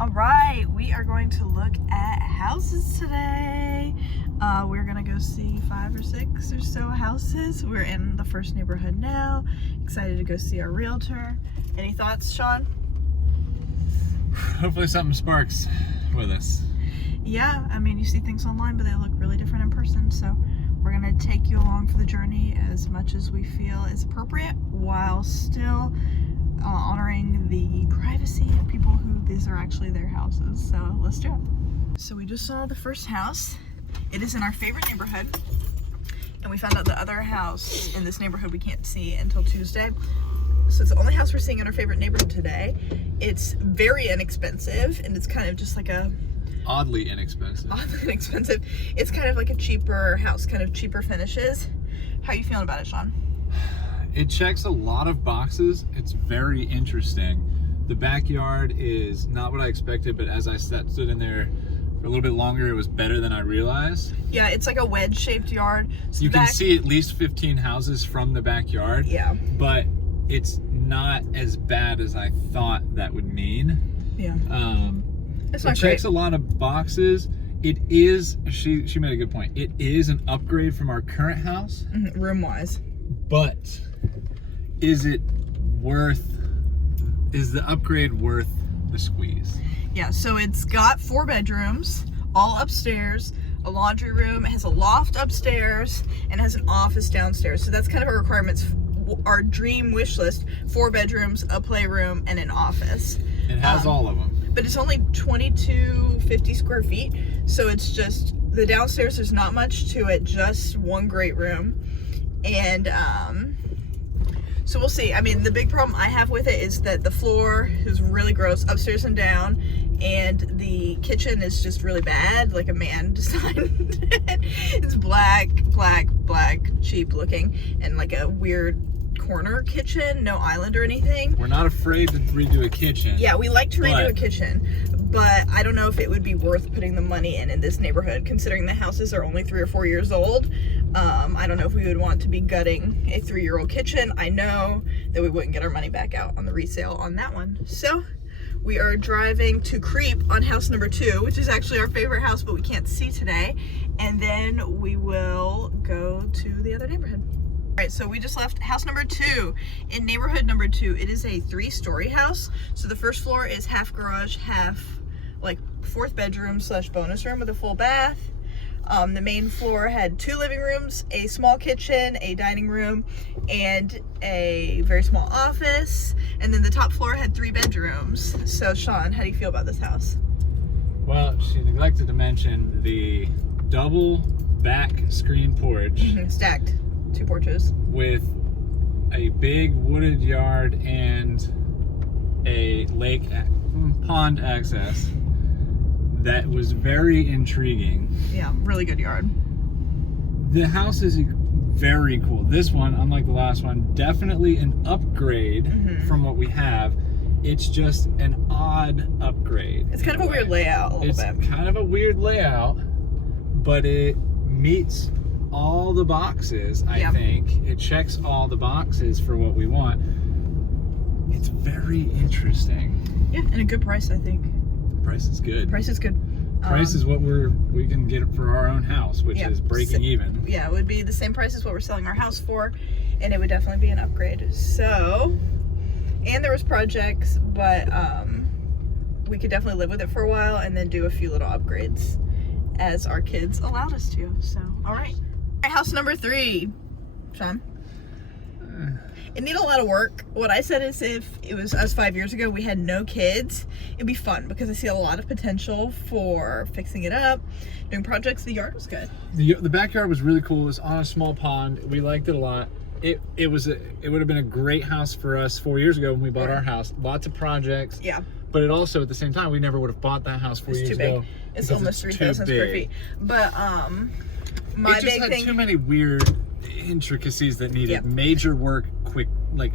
All right, we are going to look at houses today. We're gonna go see 5 or 6 or so houses. We're in the first neighborhood now. Excited to go see our realtor. Any thoughts, Sean? Hopefully something sparks with us. Yeah, I mean, you see things online, but they look really different in person. So we're gonna take you along for the journey as much as we feel is appropriate, while still honoring the privacy of people who these are actually their houses. So let's do it. So we just saw the first house. It is in our favorite neighborhood, and we found out the other house in this neighborhood we can't see until Tuesday. So it's the only house we're seeing in our favorite neighborhood today. It's very inexpensive, and it's kind of just like a Oddly inexpensive. It's kind of like a cheaper house, kind of cheaper finishes. How are you feeling about it, Sean? It checks a lot of boxes. It's very interesting. The backyard is not what I expected, but as I stood in there for a little bit longer, it was better than I realized. Yeah, it's like a wedge-shaped yard. So you can see at least 15 houses from the backyard. Yeah. But it's not as bad as I thought that would mean. Yeah. It checks a lot of boxes. It is, she made a good point. It is an upgrade from our current house. Mm-hmm, room-wise. But is the upgrade worth the squeeze? Yeah, so it's got 4 bedrooms, all upstairs, a laundry room, it has a loft upstairs, and it has an office downstairs. So that's kind of our requirements, our dream wish list: 4 bedrooms, a playroom, and an office. It has all of them. But it's only 2250 square feet, so it's just the downstairs. There's not much to it, just one great room. And so we'll see. I mean, the big problem I have with it is that the floor is really gross upstairs and down, and the kitchen is just really bad, like a man designed it. It's black, cheap looking, and like a weird corner kitchen, no island or anything. We're not afraid to redo a kitchen. Yeah, we like to redo a kitchen, but I don't know if it would be worth putting the money in this neighborhood, considering the houses are only 3 or 4 years old. I don't know if we would want to be gutting a 3-year-old kitchen. I know that we wouldn't get our money back out on the resale on that one. So we are driving to creep on house number 2, which is actually our favorite house, but we can't see today. And then we will go to the other neighborhood. All right, so we just left house number 2 in neighborhood number 2. It is a 3-story house. So the first floor is half garage, half like 4th bedroom / bonus room with a full bath. The main floor had 2 living rooms, a small kitchen, a dining room, and a very small office. And then the top floor had 3 bedrooms. So Sean, how do you feel about this house? Well, she neglected to mention the double back screen porch. Stacked 2 porches with a big wooded yard and a pond access. That was very intriguing. Yeah, really good yard. The house is very cool. This one, unlike the last one, definitely an upgrade from what we have. It's just an odd upgrade. It's kind of a weird layout a little bit. It's kind of a weird layout, but it meets all the boxes, I think. It checks all the boxes for what we want. It's very interesting. Yeah, and a good price, I think. Price is good. Price is good. Price is what we can get for our own house, which is breaking even. Yeah, it would be the same price as what we're selling our house for, and it would definitely be an upgrade. So, and there was projects, but we could definitely live with it for a while and then do a few little upgrades as our kids allowed us to. So, all right. House number 3, Sean. It needed a lot of work. What I said is, if it was us 5 years ago, we had no kids, it'd be fun because I see a lot of potential for fixing it up, doing projects. The yard was good. The backyard was really cool. It was on a small pond. We liked it a lot. It would have been a great house for us 4 years ago when we bought our house. Lots of projects. Yeah. But it also, at the same time, we never would have bought that house 4 years ago. It's almost 3,000 square feet. But it just had too many weird intricacies that needed major work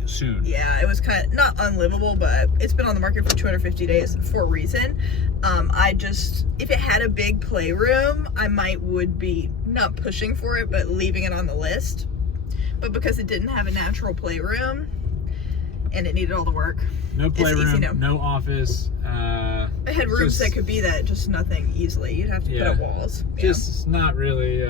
soon. Yeah, it was kind of not unlivable, but it's been on the market for 250 days for a reason. If it had a big playroom, I would be not pushing for it, but leaving it on the list. But because it didn't have a natural playroom and it needed all the work, no playroom, no office, It had rooms that could be that, just nothing easily. You'd have to put up walls. Just not really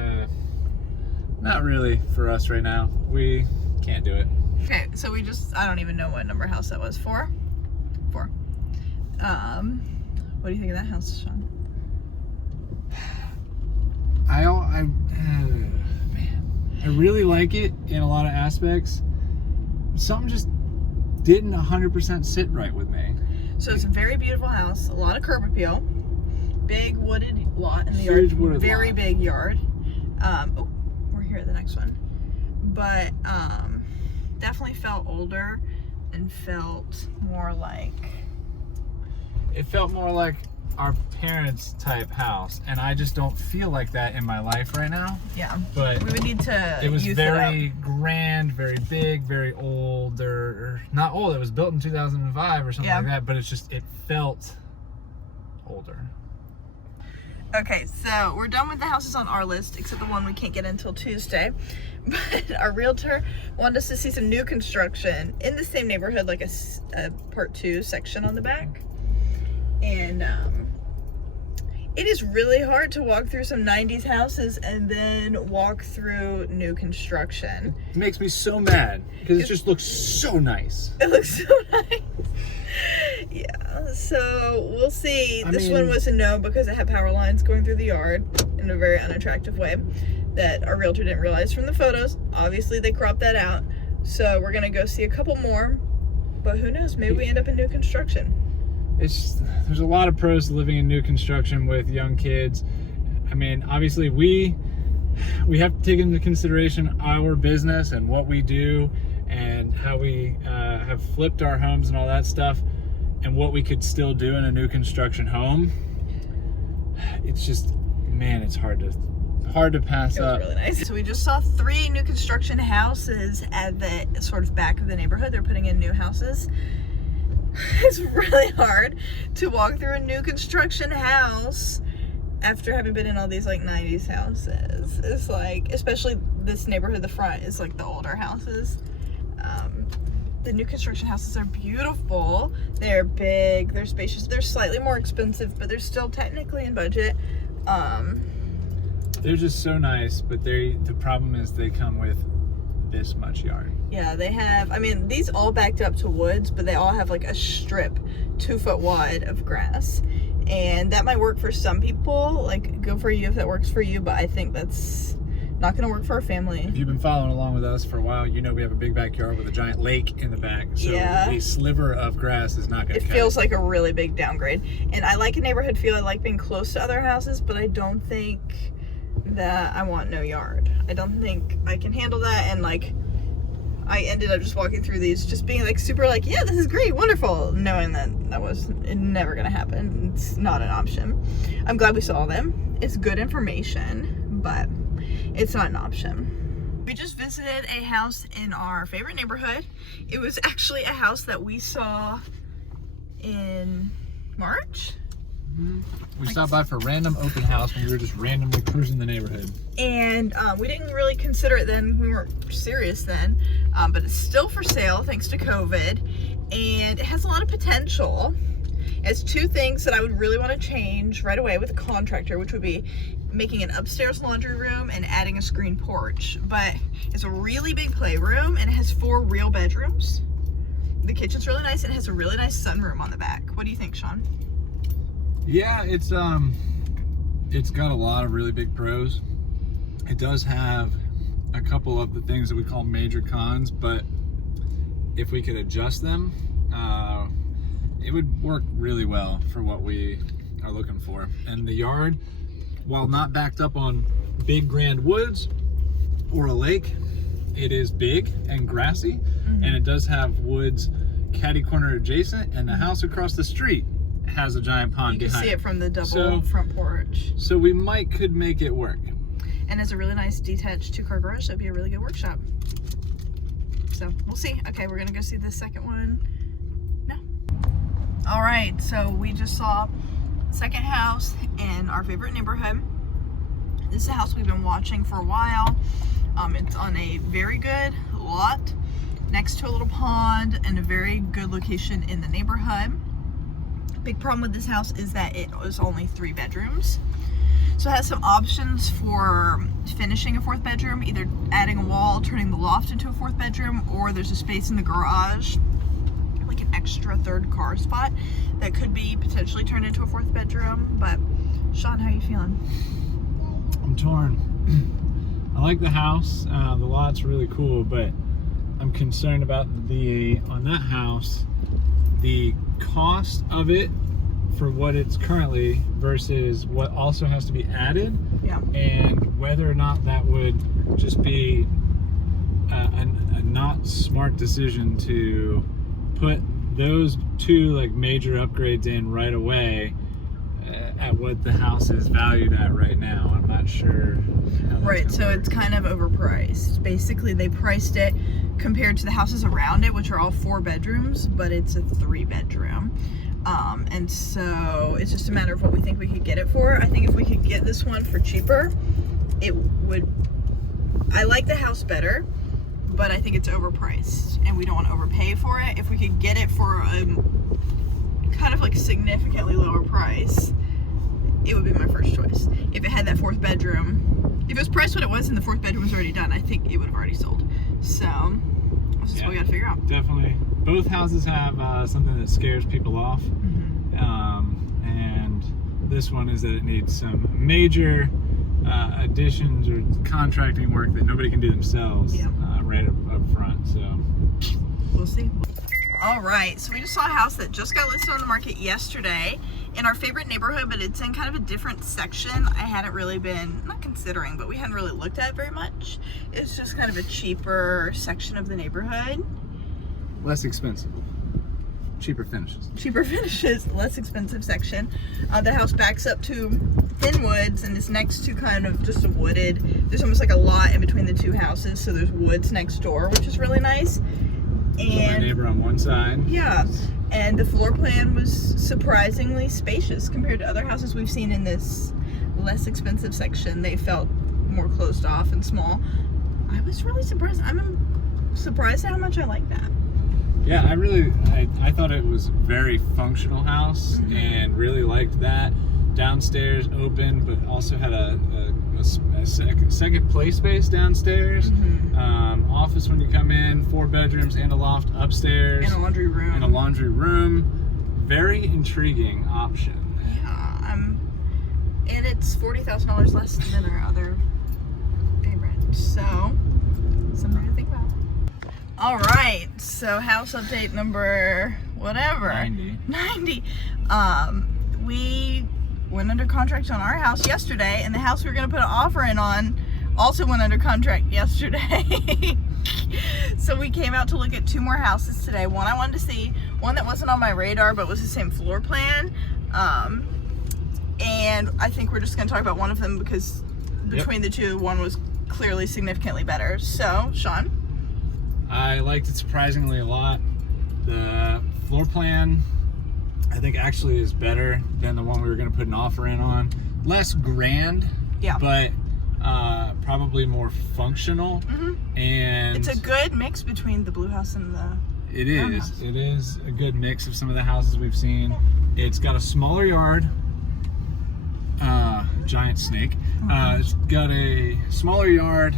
for us right now. We can't do it. Okay, so I don't even know what number house that was. 4? 4. What do you think of that house, Sean? I really like it in a lot of aspects. Something just didn't 100% sit right with me. So it's a very beautiful house, a lot of curb appeal, big wooded lot in the yard, very big yard. Oh, we're here at the next one. But definitely felt older and felt more like... It felt more like our parents' type house, and I just don't feel like that in my life right now. Yeah, but we would need to. It was very grand, very big, very old. Or not old. It was built in 2005 or something like that. But it felt older. Okay, so we're done with the houses on our list, except the one we can't get until Tuesday. But our realtor wanted us to see some new construction in the same neighborhood, like a part 2 section on the back. And it is really hard to walk through some 90s houses and then walk through new construction. It makes me so mad because it just looks so nice. It looks so nice. Yeah, so we'll see. This one was a no because it had power lines going through the yard in a very unattractive way that our realtor didn't realize from the photos. Obviously, they cropped that out. So we're going to go see a couple more. But who knows? Maybe we end up in new construction. There's a lot of pros to living in new construction with young kids. I mean, obviously we have to take into consideration our business and what we do and how we have flipped our homes and all that stuff and what we could still do in a new construction home. It's just, man, it's hard to pass up. It was really nice. So we just saw 3 new construction houses at the sort of back of the neighborhood. They're putting in new houses. It's really hard to walk through a new construction house after having been in all these like 90s houses. It's like, especially this neighborhood, the front is like the older houses. The new construction houses are beautiful. They're big, they're spacious, they're slightly more expensive, but they're still technically in budget. They're just so nice, but the problem is they come with this much yard. Yeah, they have, I mean, these all backed up to woods, but they all have like a strip 2 foot wide of grass. And that might work for some people, like good for you if that works for you, but I think that's not gonna work for our family. If you've been following along with us for a while, you know we have a big backyard with a giant lake in the back. So a sliver of grass is not gonna cut it. Feels like a really big downgrade. And I like a neighborhood feel, I like being close to other houses, but I don't think that I want no yard. I don't think I can handle that, and like I ended up just walking through these just being like super like, yeah, this is great, wonderful, knowing that was never gonna happen. It's not an option. I'm glad we saw them. It's good information, but it's not an option. We just visited a house in our favorite neighborhood. It was actually a house that we saw in March. We stopped by for a random open house when we were just randomly cruising the neighborhood. And we didn't really consider it then. We weren't serious then. But it's still for sale thanks to COVID. And it has a lot of potential. It has 2 things that I would really want to change right away with a contractor, which would be making an upstairs laundry room and adding a screen porch. But it's a really big playroom and it has 4 real bedrooms. The kitchen's really nice and it has a really nice sunroom on the back. What do you think, Sean? Yeah, it's got a lot of really big pros. It does have a couple of the things that we call major cons, but if we could adjust them, it would work really well for what we are looking for. And the yard, while not backed up on big grand woods or a lake, it is big and grassy, and it does have woods catty corner adjacent, and the house across the street has a giant pond behind it. You can see it from the double front porch. So we could make it work. And it's a really nice detached 2-car garage. That'd be a really good workshop. So we'll see. Okay, we're gonna go see the second one. No. All right, so we just saw second house in our favorite neighborhood. This is a house we've been watching for a while. It's on a very good lot next to a little pond and a very good location in the neighborhood. Big problem with this house is that it was only 3 bedrooms. So it has some options for finishing a 4th bedroom, either adding a wall, turning the loft into a 4th bedroom, or there's a space in the garage, like an extra 3rd car spot that could be potentially turned into a 4th bedroom. But Sean, how are you feeling? I'm torn. I like the house. The lot's really cool, but I'm concerned about on that house, the cost of it for what it's currently versus what also has to be added. Yeah. And whether or not that would just be a not smart decision to put those 2 like major upgrades in right away at what the house is valued at right now. I'm not sure. Right, so it's kind of overpriced. Basically, they priced it compared to the houses around it, which are all 4 bedrooms, but it's a 3 bedroom. And so it's just a matter of what we think we could get it for. I think if we could get this one for cheaper, it would. I like the house better, but I think it's overpriced and we don't want to overpay for it. If we could get it for a kind of like significantly lower price, it would be my first choice. If it had that 4th bedroom, if it was priced what it was and the 4th bedroom was already done, I think it would have already sold. So that's just what we gotta figure out. Definitely. Both houses have something that scares people off. And this one is that it needs some major additions or contracting work that nobody can do themselves right up front. So we'll see. All right, so we just saw a house that just got listed on the market yesterday in our favorite neighborhood, but it's in kind of a different section. I hadn't really been, not considering, but we hadn't really looked at it very much. It's just kind of a cheaper section of the neighborhood. Less expensive. Cheaper finishes. Cheaper finishes, less expensive section. The house backs up to thin woods and is next to kind of just a wooded, there's almost like a lot in between the 2 houses, so there's woods next door, which is really nice. And my neighbor on one side. Yeah, and the floor plan was surprisingly spacious compared to other houses we've seen in this less expensive section. They felt more closed off and small. I was really surprised. I'm surprised at how much I like that. Yeah, I thought it was a very functional house and really liked that. Downstairs open, but also had a second play space downstairs. Office when you come in, 4 bedrooms and a loft upstairs. And a laundry room. And a laundry room. Very intriguing option. Yeah, and it's $40,000 less than our other favorite. So, something to think about. All right, so house update number whatever. 90. We went under contract on our house yesterday, and the house we were going to put an offer in on also went under contract yesterday. So we came out to look at 2 more houses today. One I wanted to see, one that wasn't on my radar but was the same floor plan. And I think we're just going to talk about one of them because between the 2, one was clearly significantly better. So, Sean? I liked it surprisingly a lot. The floor plan, I think, actually is better than the one we were going to put an offer in on. Less grand, but probably more functional. And it's a good mix between the blue house and the brown house. It is a good mix of some of the houses we've seen. It's got a smaller yard. Giant snake. It's got a smaller yard,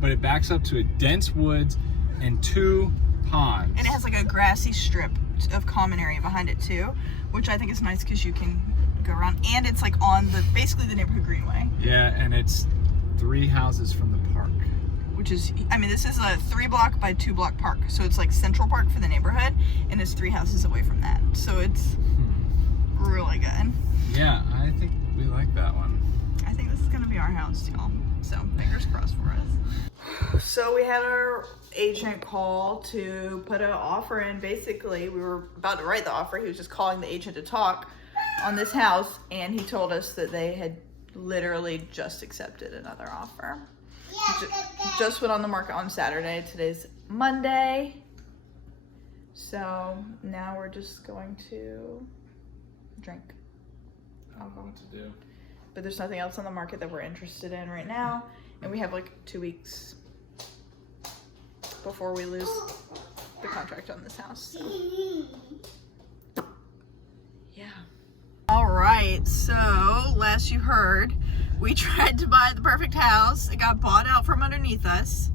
but it backs up to a dense woods and 2 ponds. And it has like a grassy strip of common area behind it too, which I think is nice because you can go around, and it's like on basically the neighborhood greenway. Yeah, and it's 3 houses from the park. Which is, I mean, this is a 3-block by 2-block park, so it's like Central Park for the neighborhood, and it's 3 houses away from that, so it's really good. Yeah, I think we like that one. I think this is gonna be our house, y'all. So fingers crossed for us. So we had our agent call to put an offer in. Basically, we were about to write the offer. He was just calling the agent to talk on this house, and he told us that they had literally just accepted another offer. Just went on the market on Saturday. Today's Monday. So now we're just going to drink. I don't know what to do. But there's nothing else on the market that we're interested in right now. And we have like 2 weeks before we lose the contract on this house. So. Yeah. right, so last you heard, we tried to buy the perfect house. It got bought out from underneath us.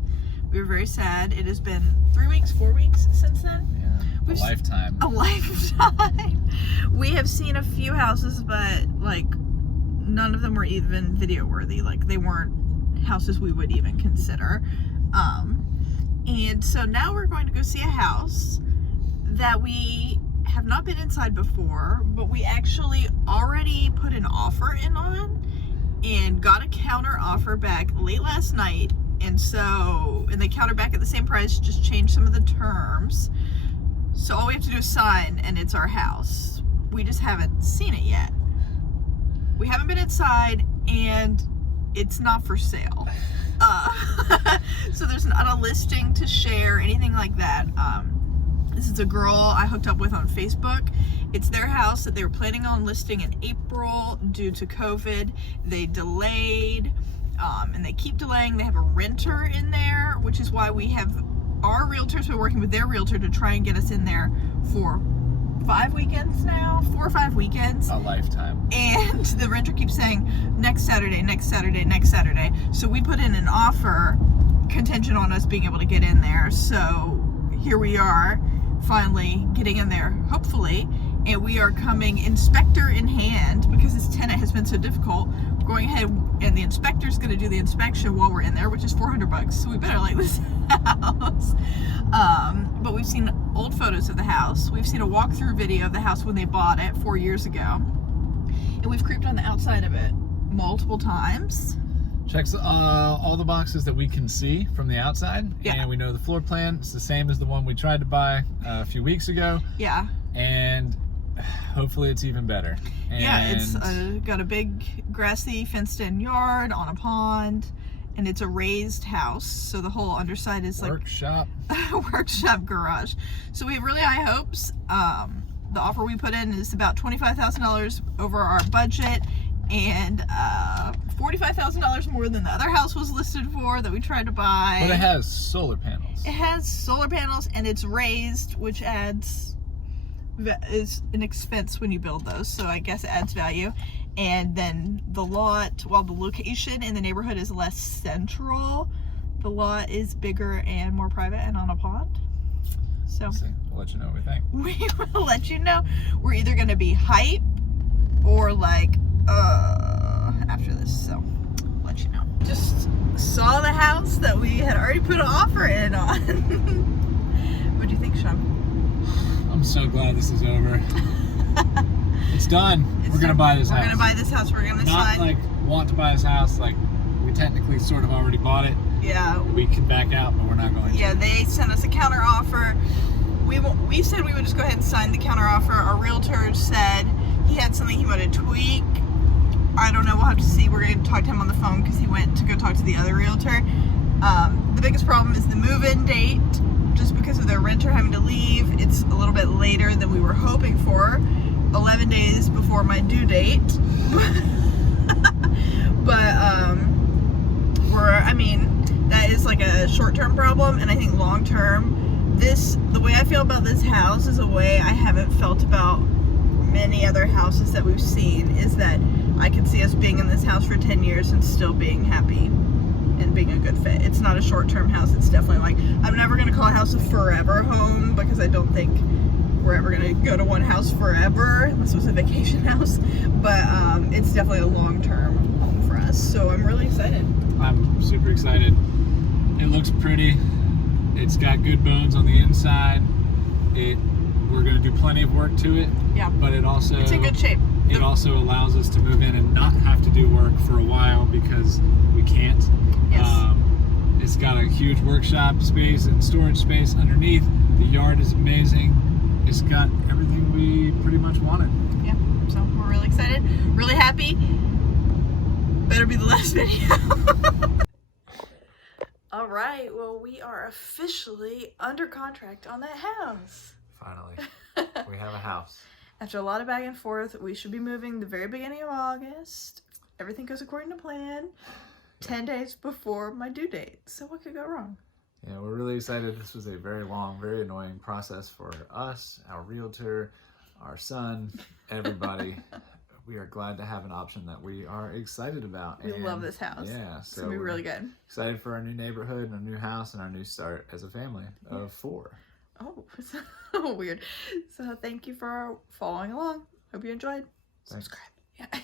We were very sad. It has been 3 weeks, 4 weeks since then. Yeah, a lifetime. A lifetime. We have seen a few houses, but like none of them were even video worthy. Like they weren't houses we would even consider. And so now we're going to go see a house that we have not been inside before, but we actually already put an offer in on and got a counter offer back late last night. And they countered back at the same price, just changed some of the terms. So all we have to do is sign and it's our house. We just haven't seen it yet. We haven't been inside and it's not for sale. So there's not a listing to share, anything like that. This is a girl I hooked up with on Facebook. It's their house that they were planning on listing in April due to COVID. They delayed, and they keep delaying. They have a renter in there, which is why we have our realtors been working with their realtor to try and get us in there for 5 weekends now, 4 or 5 weekends. A lifetime. And the renter keeps saying next Saturday, next Saturday, next Saturday. So we put in an offer contingent on us being able to get in there. So here we are, finally getting in there, hopefully. And we are coming inspector in hand because this tenant has been so difficult. We're going ahead and the inspector's going to do the inspection while we're in there, which is $400. So we better like this house. But we've seen old photos of the house. We've seen a walkthrough video of the house when they bought it 4 years ago. And we've creeped on the outside of it multiple times. Checks all the boxes that we can see from the outside. Yeah. And we know the floor plan is the same as the one we tried to buy a few weeks ago. Yeah. And hopefully it's even better. And yeah, it's got a big grassy fenced-in yard on a pond, and it's a raised house, so the whole underside is like workshop garage. So we have really high hopes. The offer we put in is about $25,000 over our budget, and $45,000 more than the other house was listed for that we tried to buy. But it has solar panels. It has solar panels, and it's raised, which is an expense when you build those, so I guess it adds value. And then the lot, while the location in the neighborhood is less central, the lot is bigger and more private and on a pond. So we'll let you know what we think. We will let you know. We're either going to be hype or like after this, so let you know. Just saw the house that we had already put an offer in on. What do you think, Sean? I'm so glad this is over. It's done. We're gonna buy this house. We're gonna buy this house. We're gonna not sign. Like want to buy this house. Like we technically sort of already bought it. Yeah. We can back out, but we're not going to. Yeah, they sent us a counter offer. We said we would just go ahead and sign the counter offer. Our realtor said he had something he wanted to tweak. I don't know. We'll have to see. We're going to talk to him on the phone because he went to go talk to the other realtor. The biggest problem is the move-in date. Just because of their renter having to leave, it's a little bit later than we were hoping for. 11 days before my due date. But that is like a short-term problem, and I think long-term, the way I feel about this house is a way I haven't felt about many other houses that we've seen, is that I can see us being in this house for 10 years and still being happy and being a good fit. It's not a short-term house. It's definitely like, I'm never going to call a house a forever home because I don't think we're ever going to go to one house forever unless it was a vacation house, but it's definitely a long-term home for us, so I'm really excited. I'm super excited. It looks pretty. It's got good bones on the inside. We're going to do plenty of work to it. Yeah. But it's in good shape. It also allows us to move in and not have to do work for a while because we can't. Yes. It's got a huge workshop space and storage space underneath. The yard is amazing. It's got everything we pretty much wanted. Yeah. So we're really excited. Really happy. Better be the last video. All right. Well, we are officially under contract on that house. Finally. We have a house. After a lot of back and forth, we should be moving the very beginning of August. Everything goes according to plan. 10 days before my due date. So what could go wrong? Yeah, we're really excited. This was a very long, very annoying process for us, our realtor, our son, everybody. we are glad to have an option that we are excited about. We love this house. Yeah, It's gonna be really good. Excited for our new neighborhood and our new house and our new start as a family of 4. Oh, so weird. So thank you for following along. Hope you enjoyed. Thanks. Subscribe. Yeah.